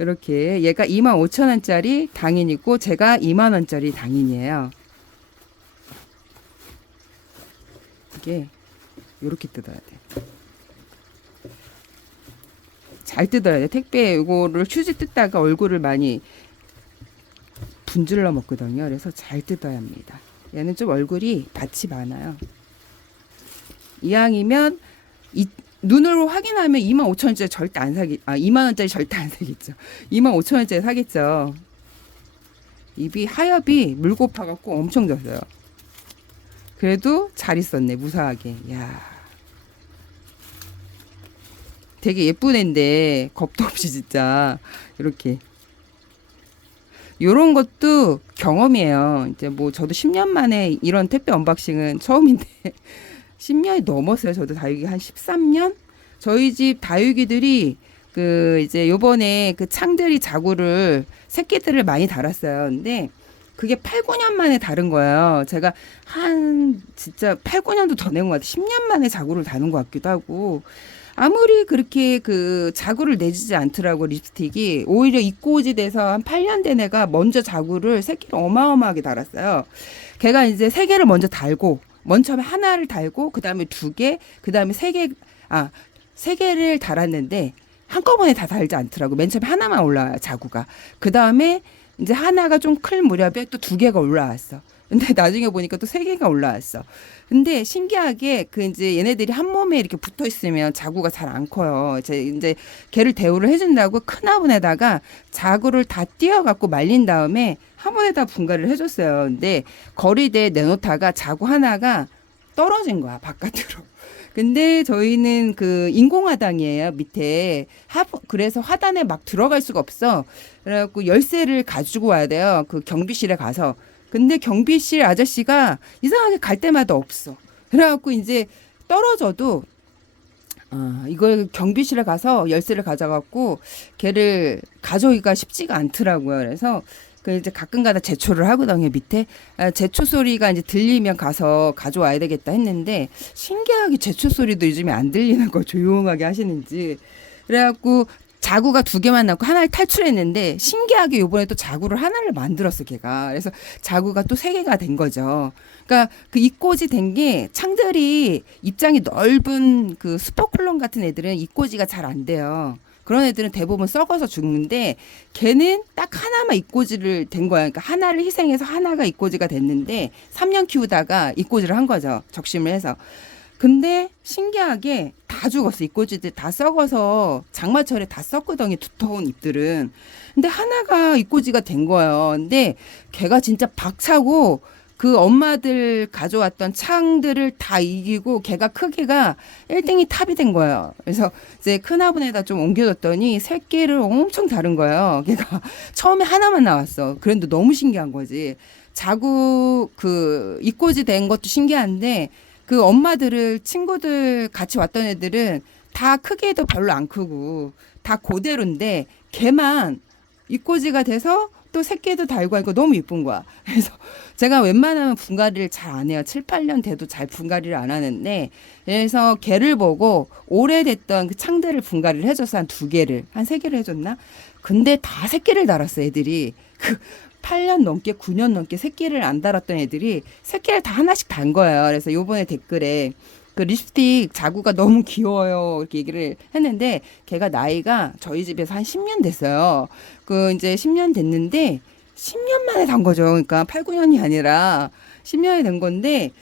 이렇게 얘가 25,000원짜리 당인이고 제가 2만원짜리 당인이에요. 이게 이렇게 뜯어야 돼. 잘 뜯어야 돼. 택배 이거를 휴지 뜯다가 얼굴을 많이 분질러 먹거든요. 그래서 잘 뜯어야 합니다. 얘는 좀 얼굴이 밭이 많아요. 이왕이면 눈으로 확인하면 25,000원짜리 절대 안 사기, 2만원짜리 절대 안 사겠죠. 25,000원짜리 사겠죠. 입이 하엽이 물고 파갖고 엄청 졌어요. 그래도 잘 있었네, 무사하게. 야, 되게 예쁜 앤데 겁도 없이 진짜 이렇게. 요런 것도 경험이에요. 이제 뭐 저도 10년 만에 이런 택배 언박싱은 처음인데 10년이 넘었어요. 저도 다육이 한 13년? 저희 집 다육이들이 그 이제 요번에 그 창들이 자구를 새끼들을 많이 달았어요. 근데 그게 8, 9년 만에 다른 거예요. 제가 한 진짜 8, 9년도 더 낸 것 같아요. 10년 만에 자구를 다는 것 같기도 하고. 아무리 그렇게 그 자구를 내주지 않더라고 립스틱이. 오히려 입꼬지 돼서 한 8년 된 애가 먼저 자구를 새끼를 어마어마하게 달았어요. 걔가 이제 3개를 먼저 달고 먼 처음에 하나를 달고 그다음에 2개, 그다음에 3개, 3개를 달았는데 한꺼번에 다 달지 않더라고. 맨 처음에 하나만 올라와요, 자구가. 그다음에 이제 하나가 좀 클 무렵에 또 2개가 올라왔어. 근데 나중에 보니까 또 3개가 올라왔어. 근데 신기하게 그 이제 얘네들이 한 몸에 이렇게 붙어 있으면 자구가 잘 안 커요. 이제 걔를 대우를 해준다고 큰 화분에다가 자구를 다 띄어갖고 말린 다음에 화분에다 분갈이를 해줬어요. 근데 거리대에 내놓다가 자구 하나가 떨어진 거야, 바깥으로. 근데 저희는 그 인공화단이에요, 밑에. 그래서 화단에 막 들어갈 수가 없어. 그래갖고 열쇠를 가지고 와야 돼요. 그 경비실에 가서. 근데 경비실 아저씨가 이상하게 갈 때마다 없어. 그래갖고 이제 떨어져도 이걸 경비실에 가서 열쇠를 가져갖고 걔를 가져오기가 쉽지가 않더라고요. 그래서 그 이제 가끔가다 제초를 하거든요. 밑에 제초 소리가 이제 들리면 가서 가져와야 되겠다 했는데 신기하게 제초 소리도 요즘에 안 들리는 거 조용하게 하시는지. 그래갖고 자구가 2개만 남고 하나를 탈출했는데 신기하게 요번에 또 자구를 하나를 만들었어, 걔가. 그래서 자구가 또 3개가 된 거죠. 그러니까 그 입꼬지 된 게 창들이 입장이 넓은 그 슈퍼클론 같은 애들은 입꼬지가 잘 안 돼요. 그런 애들은 대부분 썩어서 죽는데 걔는 딱 하나만 입꼬지를 된 거야. 그러니까 하나를 희생해서 하나가 입꼬지가 됐는데 3년 키우다가 입꼬지를 한 거죠. 적심을 해서. 근데 신기하게 다 죽었어. 입꼬지들 다 썩어서 장마철에 다 썩거든요. 두터운 잎들은. 근데 하나가 입꼬지가 된 거예요. 근데 걔가 진짜 박차고 그 엄마들 가져왔던 창들을 다 이기고 걔가 크기가 1등이 탑이 된 거예요. 그래서 이제 큰 화분에다 좀 옮겨줬더니 새끼를 엄청 다른 거예요. 걔가 처음에 하나만 나왔어. 그런데 너무 신기한 거지. 자구 그 입꼬지 된 것도 신기한데 그 엄마들을 친구들 같이 왔던 애들은 다 크기도 별로 안 크고 다 그대로인데 걔만 입꼬지가 돼서 또 새끼도 달고 하니까 너무 이쁜 거야. 그래서 제가 웬만하면 분갈이를 잘 안 해요. 7, 8년 돼도 잘 분갈이를 안 하는데 그래서 걔를 보고 오래됐던 그 창들을 분갈이를 해줘서 한 2개를 한 3개를 해줬나? 근데 다 새끼를 달았어 애들이. 그 8년 넘게 9년 넘게 새끼를 안 달았던 애들이 새끼를 다 하나씩 단 거예요. 그래서 요번에 댓글에 그 립스틱 자구가 너무 귀여워요 이렇게 얘기를 했는데 걔가 나이가 저희 집에서 한 10년 됐어요. 그 이제 10년 됐는데 10년 만에 단 거죠. 그러니까 8, 9년이 아니라 10년이 된 건데,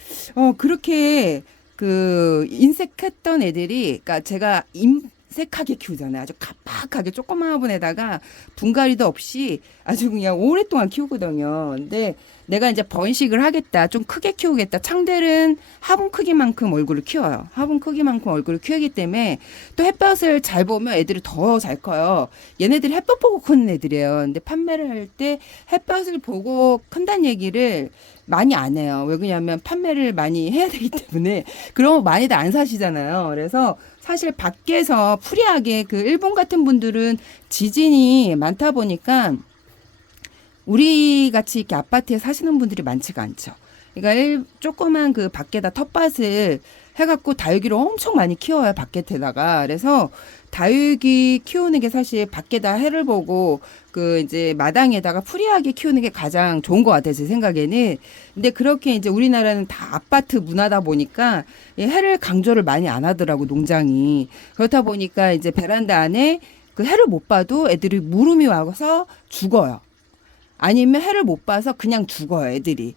그렇게 그 인색했던 애들이, 그러니까 제가 인색하게 키우잖아요. 아주 가pak하게 조그마한 분에다가 분갈이도 없이 아주 그냥 오랫동안 키우거든요. 근데 내가 이제 번식을 하겠다, 좀 크게 키우겠다. 창들은 화분 크기만큼 얼굴을 키워요. 화분 크기만큼 얼굴을 키우기 때문에 또 햇볕을 잘 보면 애들이 더 잘 커요. 얘네들이 햇볕 보고 크는 애들이에요. 근데 판매를 할 때 햇볕을 보고 큰다는 얘기를 많이 안 해요. 왜 그러냐면 판매를 많이 해야 되기 때문에 그러면 많이들 안 사시잖아요. 그래서 사실 밖에서 프리하게 그 일본 같은 분들은 지진이 많다 보니까 우리 같이 이렇게 아파트에 사시는 분들이 많지가 않죠. 그러니까 조그만 그 밖에다 텃밭을 해갖고 다육이를 엄청 많이 키워요, 밖에다가. 그래서 다육이 키우는 게 사실 밖에다 해를 보고 그 이제 마당에다가 프리하게 키우는 게 가장 좋은 것 같아요, 제 생각에는. 근데 그렇게 이제 우리나라는 다 아파트 문화다 보니까 이 해를 강조를 많이 안 하더라고, 농장이. 그렇다 보니까 이제 베란다 안에 그 해를 못 봐도 애들이 물음이 와서 죽어요. 아니면 해를 못 봐서 그냥 죽어요, 애들이.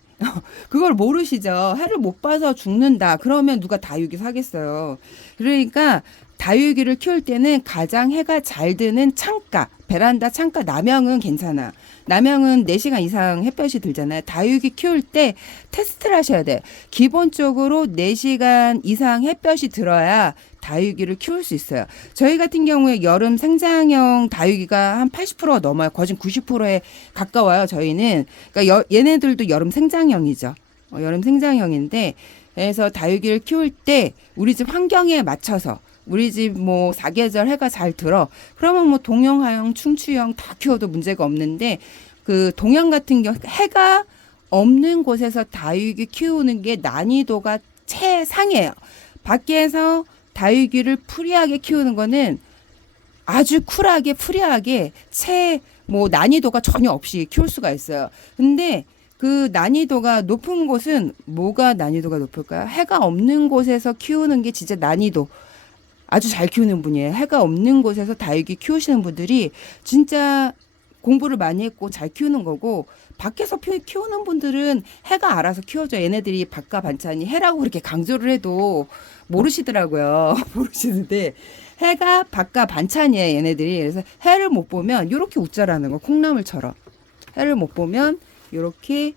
그걸 모르시죠? 해를 못 봐서 죽는다. 그러면 누가 다육이 사겠어요. 그러니까 다육이를 키울 때는 가장 해가 잘 드는 창가, 베란다 창가, 남향은 괜찮아. 남향은 4시간 이상 햇볕이 들잖아요. 다육이 키울 때 테스트를 하셔야 돼. 기본적으로 4시간 이상 햇볕이 들어야 다육이를 키울 수 있어요. 저희 같은 경우에 여름 생장형 다육이가 한 80%가 넘어요. 거진 90%에 가까워요. 저희는. 그러니까 얘네들도 여름 생장형이죠. 여름 생장형인데, 그래서 다육이를 키울 때 우리 집 환경에 맞춰서 우리 집 뭐 사계절 해가 잘 들어. 그러면 뭐 동형, 하형, 충추형 다 키워도 문제가 없는데 그 동양 같은 경우 해가 없는 곳에서 다육이 키우는 게 난이도가 최상이에요. 밖에서 다육이를 프리하게 키우는 거는 아주 쿨하게 프리하게 뭐 난이도가 전혀 없이 키울 수가 있어요. 근데 그 난이도가 높은 곳은 뭐가 난이도가 높을까요? 해가 없는 곳에서 키우는 게 진짜 난이도 아주 잘 키우는 분이에요. 해가 없는 곳에서 다육이 키우시는 분들이 진짜 공부를 많이 했고 잘 키우는 거고, 밖에서 키우는 분들은 해가 알아서 키워줘. 얘네들이 밥과 반찬이 해라고 그렇게 강조를 해도 모르시더라고요. 모르시는데 해가 밥과 반찬이에요, 얘네들이. 그래서 해를 못 보면 요렇게 웃자라는 거, 콩나물처럼. 해를 못 보면 요렇게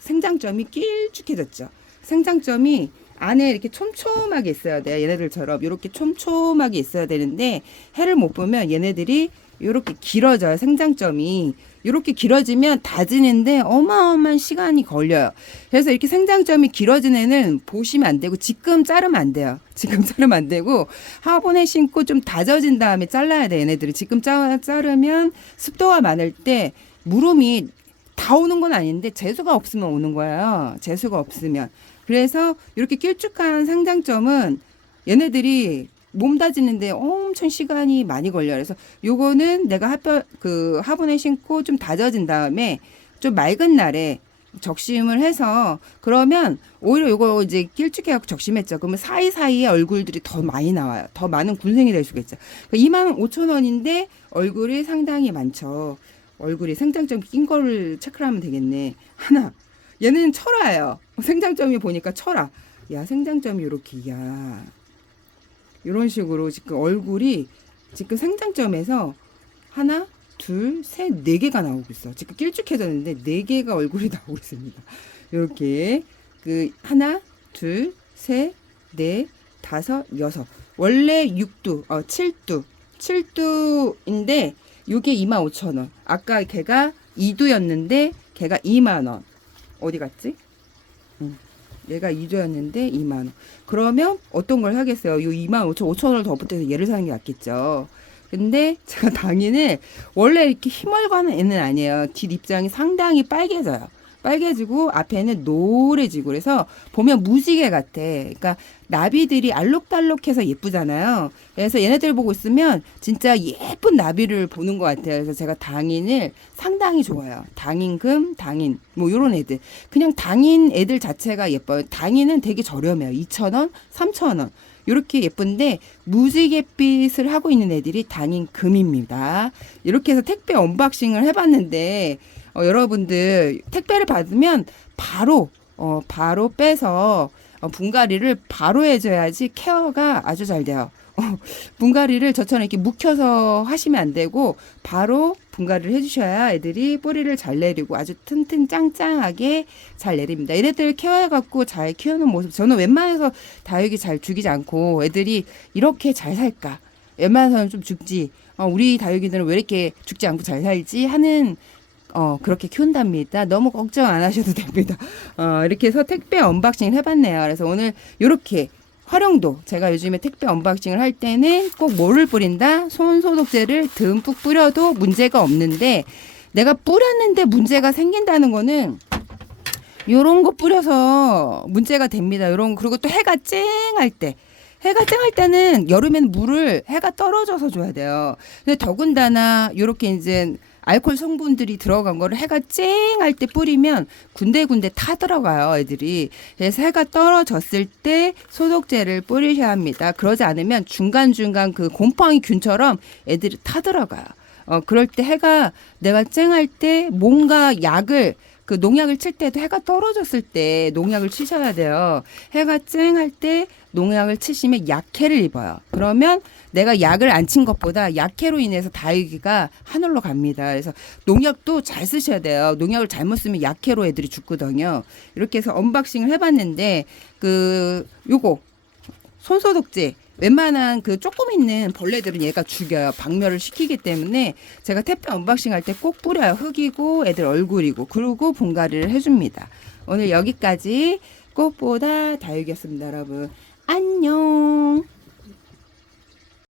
생장점이 길쭉해졌죠. 생장점이 안에 이렇게 촘촘하게 있어야 돼요. 얘네들처럼 이렇게 촘촘하게 있어야 되는데 해를 못 보면 얘네들이 이렇게 길어져요. 생장점이 이렇게 길어지면 다지는데 어마어마한 시간이 걸려요. 그래서 이렇게 생장점이 길어진 애는 보시면 안 되고 지금 자르면 안 돼요. 지금 자르면 안 되고 화분에 심고 좀 다져진 다음에 잘라야 돼. 얘네들이 지금 자르면 습도가 많을 때 물음이 다 오는 건 아닌데 재수가 없으면 오는 거예요. 재수가 없으면. 그래서 이렇게 길쭉한 생장점은 얘네들이 몸 다지는데 엄청 시간이 많이 걸려요. 그래서 요거는 내가 화분에 심고 좀 다져진 다음에 좀 맑은 날에 적심을 해서, 그러면 오히려 요거 이제 길쭉해갖고 적심했죠. 그러면 사이사이에 얼굴들이 더 많이 나와요. 더 많은 군생이 될 수가 있죠. 25,000원인데 얼굴이 상당히 많죠. 얼굴이 생장점 낀 거를 체크를 하면 되겠네. 하나. 얘는 철화예요. 생장점이 보니까 철화. 야, 생장점이 요렇게, 야. 요런 식으로 지금 얼굴이 지금 생장점에서 하나, 둘, 셋, 4개가 나오고 있어. 지금 길쭉해졌는데 4개가 얼굴이 나오고 있습니다. 요렇게. 하나, 둘, 셋, 넷, 다섯, 여섯. 원래 6두, 7두. 7두인데 요게 25,000원. 아까 걔가 2두였는데 걔가 2만원. 어디 갔지? 얘가 2두였는데 2만원. 그러면 어떤 걸 하겠어요? 요 25,000원을 더 붙여서 얘를 사는 게 낫겠죠. 근데 제가 당인을 원래 이렇게 희멀거는 애는 아니에요. 뒷 입장이 상당히 빨개져요. 빨개지고 앞에는 노래지고, 그래서 보면 무지개 같아. 그러니까 나비들이 알록달록해서 예쁘잖아요. 그래서 얘네들 보고 있으면 진짜 예쁜 나비를 보는 것 같아요. 그래서 제가 당인을 상당히 좋아요. 당인금, 당인 뭐 요런 애들. 그냥 당인 애들 자체가 예뻐요. 당인은 되게 저렴해요. 2,000원, 3,000원. 이렇게 예쁜데 무지갯빛을 하고 있는 애들이 당인금입니다. 이렇게 해서 택배 언박싱을 해봤는데 여러분들 택배를 받으면 바로 빼서 분갈이를 바로 해줘야지 케어가 아주 잘 돼요. 분갈이를 저처럼 이렇게 묵혀서 하시면 안 되고 바로 분갈이를 해주셔야 애들이 뿌리를 잘 내리고 아주 튼튼 짱짱하게 잘 내립니다. 얘네들 케어해갖고 잘 키우는 모습 저는 웬만해서 다육이 잘 죽이지 않고 애들이 이렇게 잘 살까 웬만해서는 좀 죽지 우리 다육이들은 왜 이렇게 죽지 않고 잘 살지 하는 그렇게 키운답니다. 너무 걱정 안 하셔도 됩니다. 이렇게 해서 택배 언박싱을 해봤네요. 그래서 오늘 이렇게 활용도 제가 요즘에 택배 언박싱을 할 때는 꼭 뭐를 뿌린다? 손소독제를 듬뿍 뿌려도 문제가 없는데 내가 뿌렸는데 문제가 생긴다는 거는 요런 거 뿌려서 문제가 됩니다. 요런 그리고 또 해가 쨍할 때는 여름에는 물을 해가 떨어져서 줘야 돼요. 근데 더군다나 요렇게 이제 알코올 성분들이 들어간 거를 해가 쨍할 때 뿌리면 군데군데 타 들어가요, 애들이. 그래서 해가 떨어졌을 때 소독제를 뿌리셔야 합니다. 그러지 않으면 중간중간 그 곰팡이 균처럼 애들이 타 들어가요. 그럴 때 해가 내가 쨍할 때 뭔가 약을 그 농약을 칠 때도 해가 떨어졌을 때 농약을 치셔야 돼요. 해가 쨍할 때 농약을 치시면 약해를 입어요. 그러면 내가 약을 안 친 것보다 약해로 인해서 다육이가 하늘로 갑니다. 그래서 농약도 잘 쓰셔야 돼요. 농약을 잘못 쓰면 약해로 애들이 죽거든요. 이렇게 해서 언박싱을 해봤는데 요거 손소독제 웬만한 그 조금 있는 벌레들은 얘가 죽여요. 박멸을 시키기 때문에 제가 택배 언박싱 할 때 꼭 뿌려요. 흙이고 애들 얼굴이고 그리고 분갈이를 해줍니다. 오늘 여기까지 꽃보다 다육이었습니다. 여러분 안녕.